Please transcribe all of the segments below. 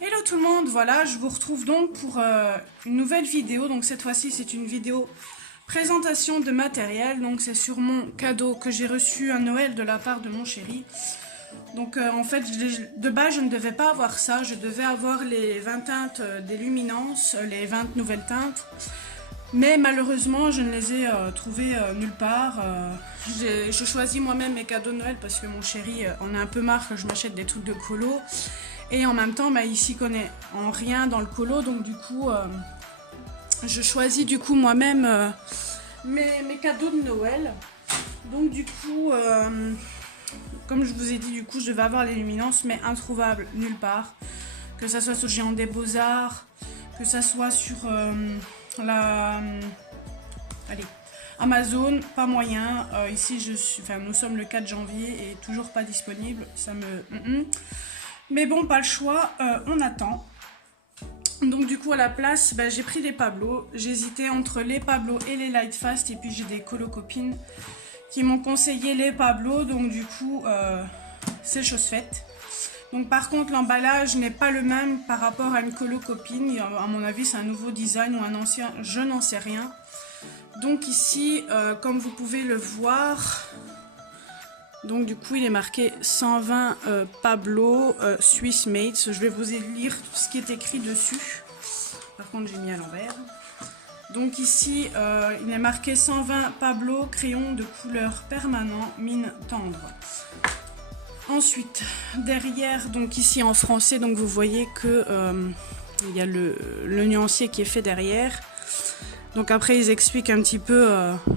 Hello tout le monde, voilà, je vous retrouve donc pour une nouvelle vidéo. Donc cette fois-ci, c'est une vidéo présentation de matériel. Donc c'est sur mon cadeau que j'ai reçu à Noël de la part de mon chéri. Donc en fait, de base, je ne devais pas avoir ça. Je devais avoir les 20 teintes des luminances, les 20 nouvelles teintes. Mais malheureusement, je ne les ai trouvées nulle part. Je choisis moi-même mes cadeaux de Noël parce que mon chéri en a un peu marre que je m'achète des trucs de colo. Et en même temps, il s'y connaît en rien dans le colo. Donc du coup, je choisis du coup moi-même mes cadeaux de Noël. Donc du coup, comme je vous ai dit, du coup, je devais avoir les luminances, mais introuvables nulle part. Que ça soit sur Géant des Beaux-Arts, que ça soit sur allez, Amazon, pas moyen. Ici, nous sommes le 4 janvier et toujours pas disponible. Ça me... Mais bon, pas le choix, on attend. Donc du coup, à la place, j'ai pris des Pablo. J'hésitais entre les Pablo et les Lightfast. Et puis j'ai des colo-copines qui m'ont conseillé les Pablo. Donc du coup, c'est chose faite. Donc par contre, l'emballage n'est pas le même par rapport à une colo-copine. À mon avis, c'est un nouveau design ou un ancien, je n'en sais rien. Donc ici, comme vous pouvez le voir... Donc du coup il est marqué 120 Pablo Swiss Mates. Je vais vous lire tout ce qui est écrit dessus. Par contre j'ai mis à l'envers. Donc ici il est marqué 120 Pablo crayon de couleur permanent mine tendre. Ensuite derrière, donc ici en français, donc vous voyez que il y a le nuancier qui est fait derrière. Donc après ils expliquent un petit peu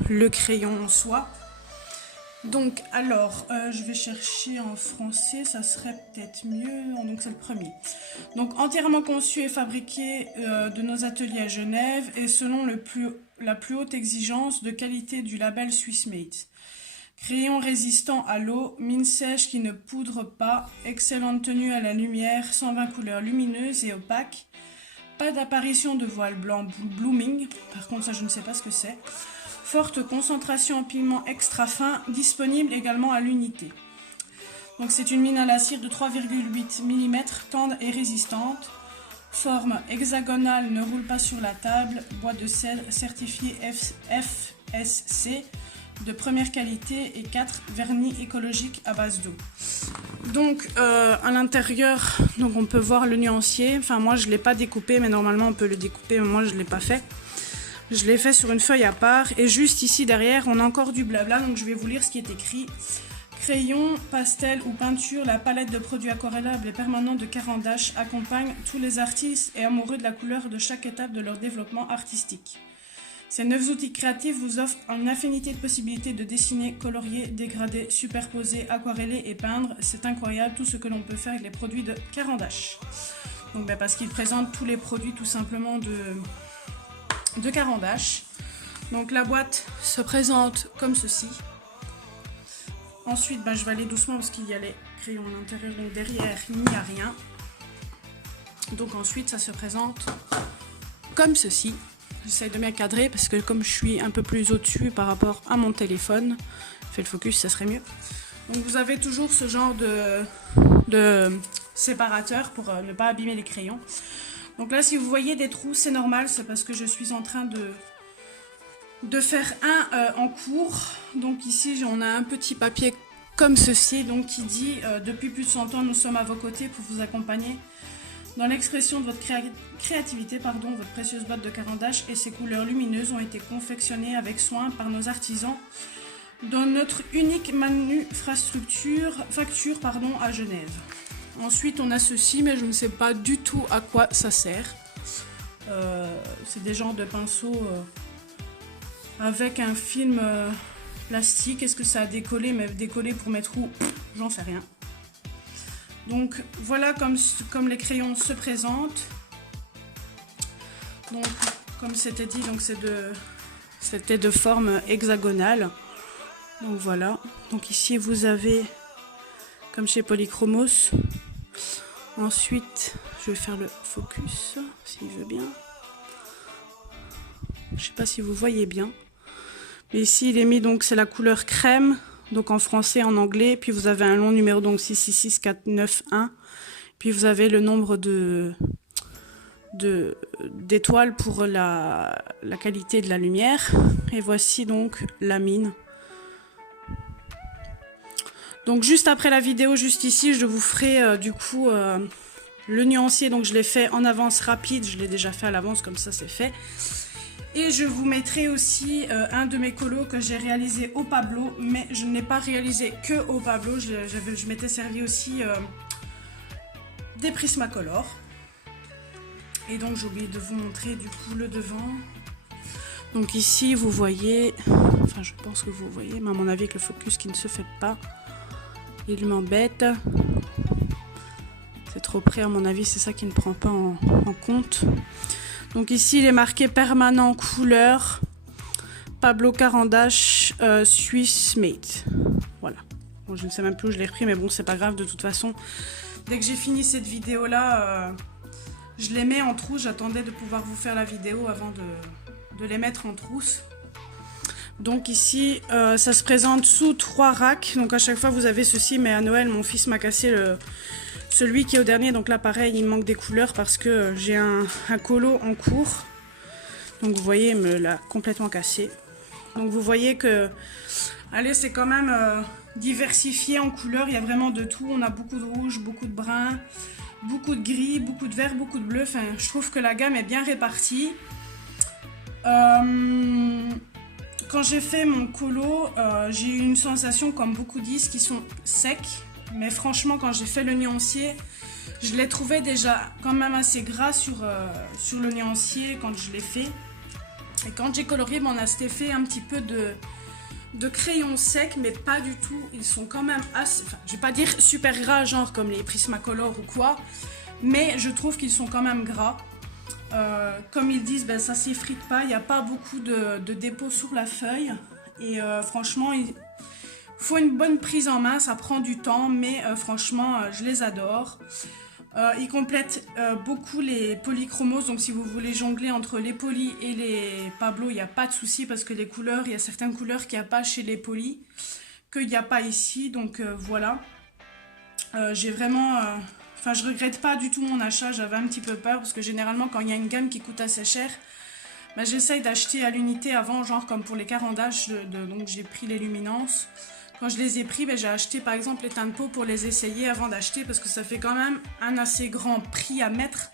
le crayon en soi. Donc, alors, je vais chercher en français, ça serait peut-être mieux. Non, donc c'est le premier. Donc, entièrement conçu et fabriqué de nos ateliers à Genève et selon la plus haute exigence de qualité du label Swissmade. Crayon résistant à l'eau, mine sèche qui ne poudre pas, excellente tenue à la lumière, 120 couleurs lumineuses et opaques. Pas d'apparition de voile blanc blooming, par contre ça je ne sais pas ce que c'est. Forte concentration en pigment extra fin, disponible également à l'unité. Donc c'est une mine à la cire de 3,8 mm, tendre et résistante. Forme hexagonale, ne roule pas sur la table. Bois de sel certifié FSC de première qualité et 4 vernis écologiques à base d'eau. Donc à l'intérieur, donc on peut voir le nuancier. Enfin moi je ne l'ai pas découpé, mais normalement on peut le découper, mais moi je ne l'ai pas fait. Je l'ai fait sur une feuille à part et juste ici derrière on a encore du blabla, donc je vais vous lire ce qui est écrit. Crayon, pastel ou peinture, la palette de produits aquarellables et permanents de Caran d'Ache accompagne tous les artistes et amoureux de la couleur de chaque étape de leur développement artistique. Ces 9 outils créatifs vous offrent une infinité de possibilités de dessiner, colorier, dégrader, superposer, aquareller et peindre. C'est incroyable tout ce que l'on peut faire avec les produits de Caran d'Ache. Donc parce qu'ils présentent tous les produits tout simplement de Caran d'Ache. Donc la boîte se présente comme ceci. Ensuite je vais aller doucement parce qu'il y a les crayons à l'intérieur, donc derrière il n'y a rien. Donc ensuite ça se présente comme ceci. J'essaie de bien cadrer parce que comme je suis un peu plus au-dessus par rapport à mon téléphone, fait le focus ça serait mieux. Donc vous avez toujours ce genre de séparateur pour ne pas abîmer les crayons. Donc là, si vous voyez des trous, c'est normal, c'est parce que je suis en train de faire un en cours. Donc ici, on a un petit papier comme ceci, donc qui dit depuis plus de 100 ans, nous sommes à vos côtés pour vous accompagner dans l'expression de votre créativité. Votre précieuse boîte de Caran d'Ache et ses couleurs lumineuses ont été confectionnées avec soin par nos artisans dans notre unique facture à Genève. Ensuite, on a ceci, mais je ne sais pas du tout à quoi ça sert. C'est des genres de pinceaux avec un film plastique. Est-ce que ça a décollé, mais décollé pour mettre où? J'en sais rien. Donc, voilà comme les crayons se présentent. Donc, comme c'était dit, c'était de forme hexagonale. Donc, voilà. Donc, ici, vous avez, comme chez Polychromos... Ensuite, je vais faire le focus, s'il veut bien. Je sais pas si vous voyez bien. Mais ici, il est mis, donc c'est la couleur crème, donc en français, en anglais. Puis vous avez un long numéro, donc 666491. Puis vous avez le nombre d'étoiles pour la qualité de la lumière. Et voici donc la mine. Donc juste après la vidéo, juste ici, je vous ferai du coup le nuancier. Donc je l'ai fait en avance rapide, je l'ai déjà fait à l'avance, comme ça c'est fait. Et je vous mettrai aussi un de mes colos que j'ai réalisé au Pablo, mais je ne l'ai pas réalisé que au Pablo. Je m'étais servi aussi des Prismacolor. Et donc j'ai oublié de vous montrer du coup le devant. Donc ici vous voyez, enfin je pense que vous voyez, mais à mon avis avec le focus qui ne se fait pas, il m'embête. C'est trop près à mon avis, c'est ça qui ne prend pas en compte. Donc ici il est marqué permanent couleur Pablo Carandache Swiss Made. Voilà. Bon, je ne sais même plus où je l'ai repris, mais bon c'est pas grave de toute façon. Dès que j'ai fini cette vidéo là, je les mets en trousse. J'attendais de pouvoir vous faire la vidéo avant de les mettre en trousse. Donc ici ça se présente sous 3 racks. Donc à chaque fois vous avez ceci, mais à Noël mon fils m'a cassé celui qui est au dernier, donc là pareil il manque des couleurs parce que j'ai un colo en cours. Donc vous voyez il me l'a complètement cassé. Donc vous voyez que allez c'est quand même diversifié en couleurs, il y a vraiment de tout. On a beaucoup de rouge, beaucoup de brun, beaucoup de gris, beaucoup de vert, beaucoup de bleu. Enfin je trouve que la gamme est bien répartie. Quand j'ai fait mon colo, j'ai eu une sensation comme beaucoup disent qui sont secs. Mais franchement, quand j'ai fait le nuancier, je l'ai trouvé déjà quand même assez gras sur le nuancier quand je l'ai fait. Et quand j'ai colorié, on a cet effet un petit peu de crayon sec, mais pas du tout. Ils sont quand même assez, enfin, je vais pas dire super gras, genre comme les Prismacolor ou quoi, mais je trouve qu'ils sont quand même gras. Comme ils disent, ben, ça s'effrite pas, il n'y a pas beaucoup de dépôt sur la feuille. Et franchement, faut une bonne prise en main, ça prend du temps, mais franchement, je les adore. Ils complètent beaucoup les polychromos, donc si vous voulez jongler entre les polis et les Pablo, il n'y a pas de souci parce que les couleurs, il y a certaines couleurs qu'il n'y a pas chez les polis, qu'il n'y a pas ici, donc voilà. J'ai vraiment... Enfin, je regrette pas du tout mon achat, j'avais un petit peu peur parce que généralement, quand il y a une gamme qui coûte assez cher, bah, j'essaye d'acheter à l'unité avant, genre comme pour les carandages, donc j'ai pris les luminances. Quand je les ai pris, ben, j'ai acheté par exemple les teints de peau pour les essayer avant d'acheter parce que ça fait quand même un assez grand prix à mettre.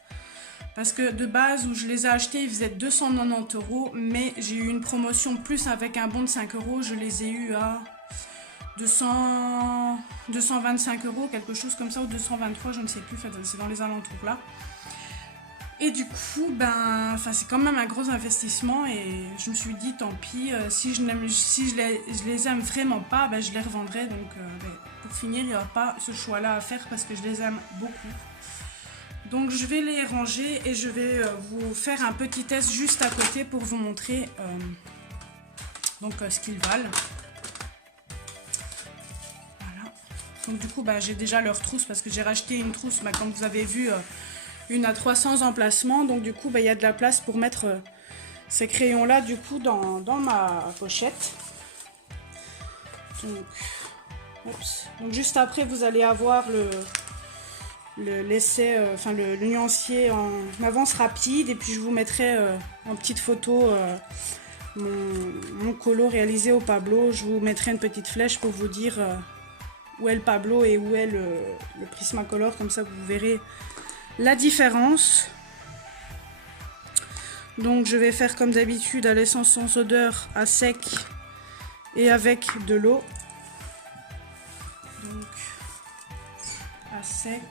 Parce que de base où je les ai achetés, ils faisaient 290 €, mais j'ai eu une promotion plus avec un bon de 5 €, je les ai eu à 225 €, quelque chose comme ça, ou 223, je ne sais plus, c'est dans les alentours là. Et du coup, ben, c'est quand même un gros investissement et je me suis dit, tant pis, si je les aime vraiment pas, ben, je les revendrai. Donc, ben, pour finir, il n'y aura pas ce choix-là à faire parce que je les aime beaucoup. Donc, je vais les ranger et je vais vous faire un petit test juste à côté pour vous montrer ce qu'ils valent. Voilà. Donc, du coup, ben, j'ai déjà leur trousse parce que j'ai racheté une trousse, ben, comme vous avez vu... une à 300 emplacements, donc du coup, il y a de la place pour mettre ces crayons-là, du coup, dans ma pochette. Donc, juste après, vous allez avoir l'essai, le nuancier en avance rapide, et puis je vous mettrai en petite photo mon colo réalisé au Pablo. Je vous mettrai une petite flèche pour vous dire où est le Pablo et où est le Prismacolor, comme ça vous verrez la différence. Donc je vais faire comme d'habitude à l'essence sans odeur, à sec et avec de l'eau. Donc à sec,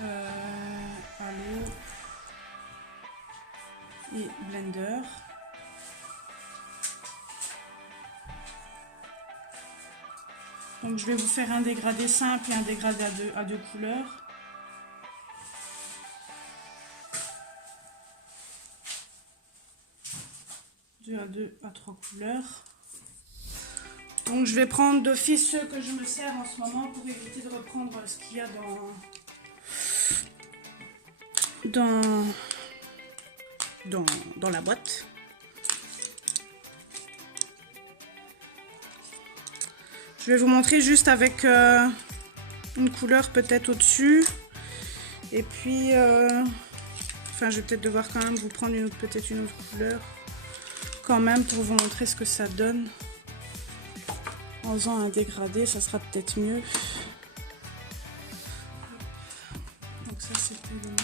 à l'eau et blender. Donc je vais vous faire un dégradé simple et un dégradé à deux couleurs. À 3 couleurs. Donc je vais prendre d'office ceux que je me sers en ce moment pour éviter de reprendre ce qu'il y a dans la boîte. Je vais vous montrer juste avec une couleur peut-être au-dessus. Et puis, enfin, je vais peut-être devoir quand même vous prendre peut-être une autre couleur. Quand même, pour vous montrer ce que ça donne. En faisant un dégradé, ça sera peut-être mieux. Donc ça, c'était le mauve.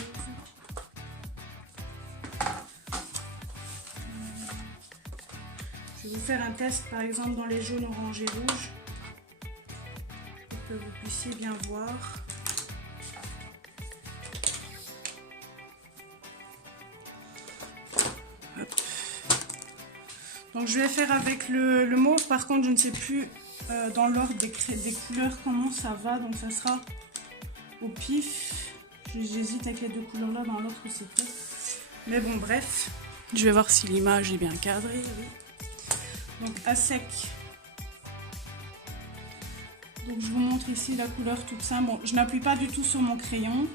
Je vais vous faire un test, par exemple, dans les jaunes, orange et rouge. Pour que vous puissiez bien voir. Hop. Donc je vais faire avec le mauve. Par contre, je ne sais plus dans l'ordre des couleurs comment ça va. Donc ça sera au pif. J'hésite avec les deux couleurs là dans l'autre que c'était. Mais bon, bref. Je vais voir si l'image est bien cadrée. Oui. Donc à sec. Donc je vous montre ici la couleur toute simple. Bon, je n'appuie pas du tout sur mon crayon.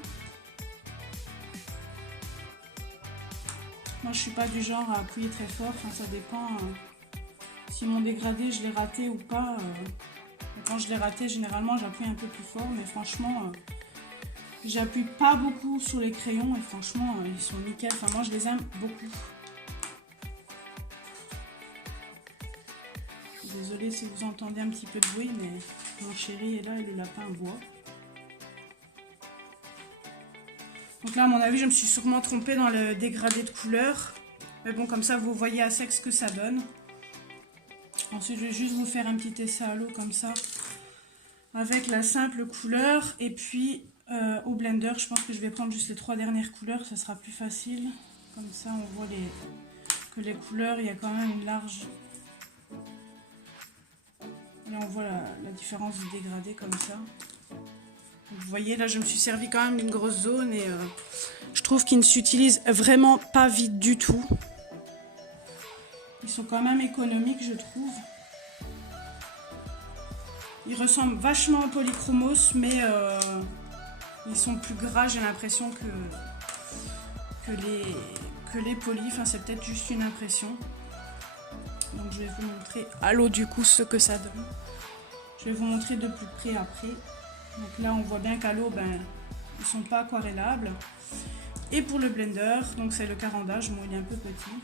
Moi je suis pas du genre à appuyer très fort. Enfin, ça dépend si mon dégradé je l'ai raté ou pas. Quand je l'ai raté, généralement j'appuie un peu plus fort. Mais franchement, j'appuie pas beaucoup sur les crayons. Et franchement, ils sont nickel. Enfin, moi je les aime beaucoup. Désolée si vous entendez un petit peu de bruit, mais mon chéri est là et le lapin boit. Donc là, à mon avis, je me suis sûrement trompée dans le dégradé de couleur. Mais bon, comme ça, vous voyez à sec ce que ça donne. Ensuite, je vais juste vous faire un petit essai à l'eau comme ça. Avec la simple couleur. Et puis, au blender, je pense que je vais prendre juste les 3 dernières couleurs. Ça sera plus facile. Comme ça, on voit que les couleurs, il y a quand même une large... Là, on voit la différence du dégradé comme ça. Donc, vous voyez, là, je me suis servi quand même d'une grosse zone et je trouve qu'ils ne s'utilisent vraiment pas vite du tout. Ils sont quand même économiques, je trouve. Ils ressemblent vachement au Polychromos, mais ils sont plus gras, j'ai l'impression que les polis. Enfin, c'est peut-être juste une impression. Donc, je vais vous montrer à l'eau, du coup, ce que ça donne. Je vais vous montrer de plus près après. Donc là, on voit bien qu'à l'eau, ben, ils ne sont pas aquarellables. Et pour le blender, donc c'est le carandage. Bon, il est un peu petit.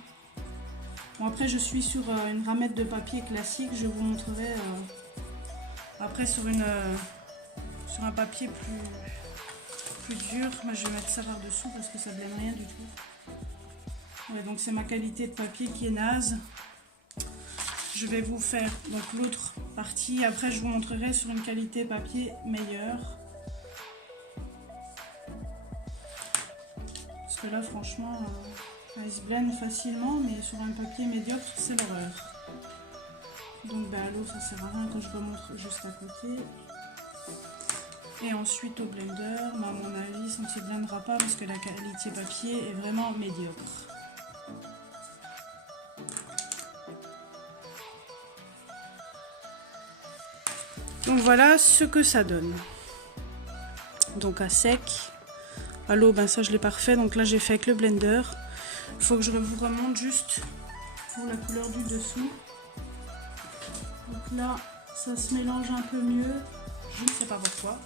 Bon, après, je suis sur une ramette de papier classique. Je vous montrerai après sur un papier plus dur. Moi, je vais mettre ça par-dessous parce que ça ne blême rien du tout. Ouais, donc c'est ma qualité de papier qui est naze. Je vais vous faire donc l'autre partie. Après, je vous montrerai sur une qualité papier meilleure. Parce que là, franchement, il se blende facilement, mais sur un papier médiocre, c'est l'horreur. Donc, ben, l'eau, ça sert à rien quand je remonte juste à côté. Et ensuite, au blender, ben, à mon avis, ça ne se blendera pas parce que la qualité papier est vraiment médiocre. Donc voilà ce que ça donne. Donc à sec. À l'eau, ben ça je l'ai parfait. Donc là j'ai fait avec le blender. Il faut que je vous remonte juste pour la couleur du dessous. Donc là ça se mélange un peu mieux. Je ne sais pas pourquoi.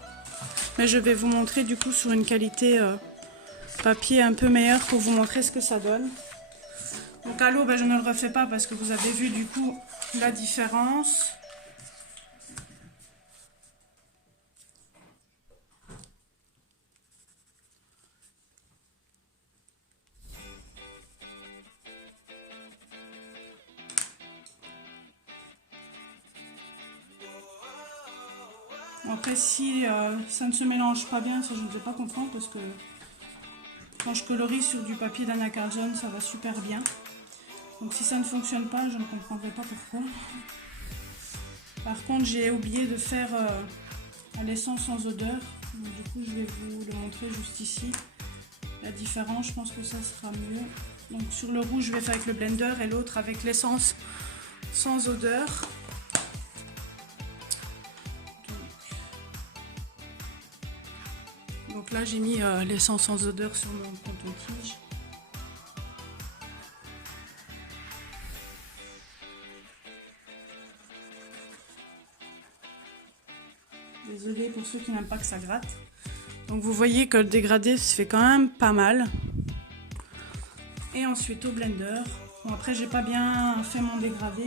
Mais je vais vous montrer du coup sur une qualité papier un peu meilleure pour vous montrer ce que ça donne. Donc à l'eau, ben, je ne le refais pas parce que vous avez vu du coup la différence. Après, si ça ne se mélange pas bien, ça je ne vais pas comprendre parce que quand je colorie sur du papier d'anacardium, ça va super bien. Donc si ça ne fonctionne pas, je ne comprendrai pas pourquoi. Par contre, j'ai oublié de faire l'essence sans odeur. Donc, du coup, je vais vous le montrer juste ici. La différence, je pense que ça sera mieux. Donc sur le rouge, je vais faire avec le blender et l'autre avec l'essence sans odeur. Donc là, j'ai mis l'essence sans odeur sur mon coton-tige. Désolée pour ceux qui n'aiment pas que ça gratte. Donc vous voyez que le dégradé se fait quand même pas mal. Et ensuite au blender. Bon, après j'ai pas bien fait mon dégradé.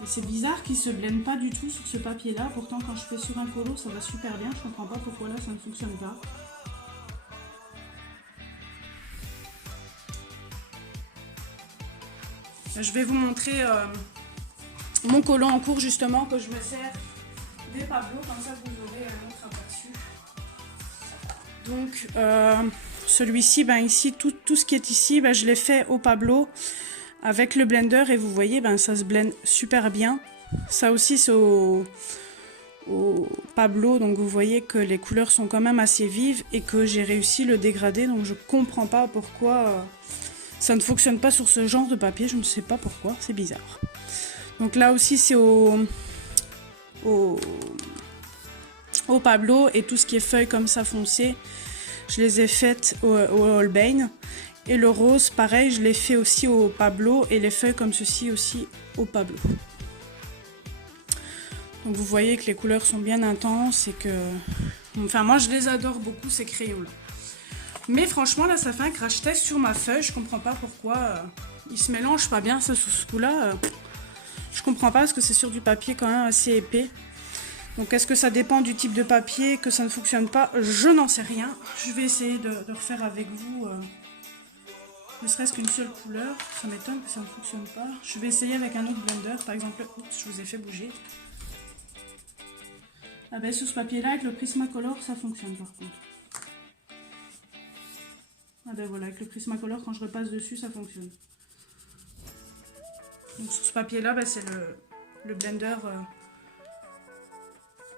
Et c'est bizarre qu'il se blende pas du tout sur ce papier là. Pourtant quand je fais sur un colo ça va super bien. Je comprends pas pourquoi là ça ne fonctionne pas. Je vais vous montrer mon collant en cours justement que je me sers des Pablo, comme ça vous aurez un autre aperçu. Donc celui-ci, ben, ici tout ce qui est ici, ben, je l'ai fait au Pablo avec le blender et vous voyez ben, ça se blende super bien. Ça aussi c'est au Pablo, donc vous voyez que les couleurs sont quand même assez vives et que j'ai réussi le dégradé, donc je comprends pas pourquoi ça ne fonctionne pas sur ce genre de papier, je ne sais pas pourquoi, c'est bizarre. Donc là aussi c'est au Pablo et tout ce qui est feuilles comme ça foncées, je les ai faites au Holbein. Et le rose, pareil, je l'ai fait aussi au Pablo et les feuilles comme ceci aussi au Pablo. Donc vous voyez que les couleurs sont bien intenses et que... Enfin moi je les adore beaucoup ces crayons là. Mais franchement là ça fait un crash test sur ma feuille, je comprends pas pourquoi il se mélange pas bien ça sous ce coup là. Je comprends pas parce que c'est sur du papier quand même assez épais. Donc est-ce que ça dépend du type de papier que ça ne fonctionne pas? Je n'en sais rien. Je vais essayer de refaire avec vous ne serait-ce qu'une seule couleur. Ça m'étonne que ça ne fonctionne pas. Je vais essayer avec un autre blender par exemple. Oups, je vous ai fait bouger. Ah ben sur ce papier là avec le Prismacolor ça fonctionne par contre. Ah ben voilà, avec le Prismacolor quand je repasse dessus ça fonctionne. Donc sur ce papier là ben, c'est le blender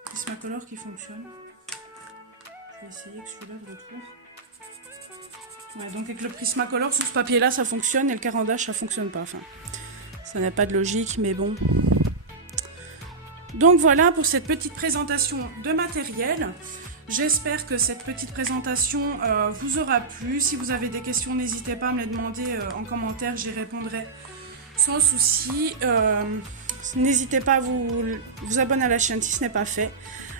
Prismacolor qui fonctionne. Je vais essayer que celui-là de retour. Ouais, donc avec le Prismacolor sur ce papier là ça fonctionne et le Caran-d'Ache ça fonctionne pas. Enfin, ça n'a pas de logique mais bon. Donc voilà pour cette petite présentation de matériel. J'espère que cette petite présentation vous aura plu. Si vous avez des questions, n'hésitez pas à me les demander en commentaire, j'y répondrai sans souci. N'hésitez pas à vous abonner à la chaîne si ce n'est pas fait,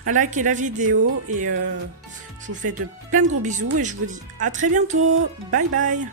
à liker la vidéo et je vous fais plein de gros bisous et je vous dis à très bientôt. Bye bye.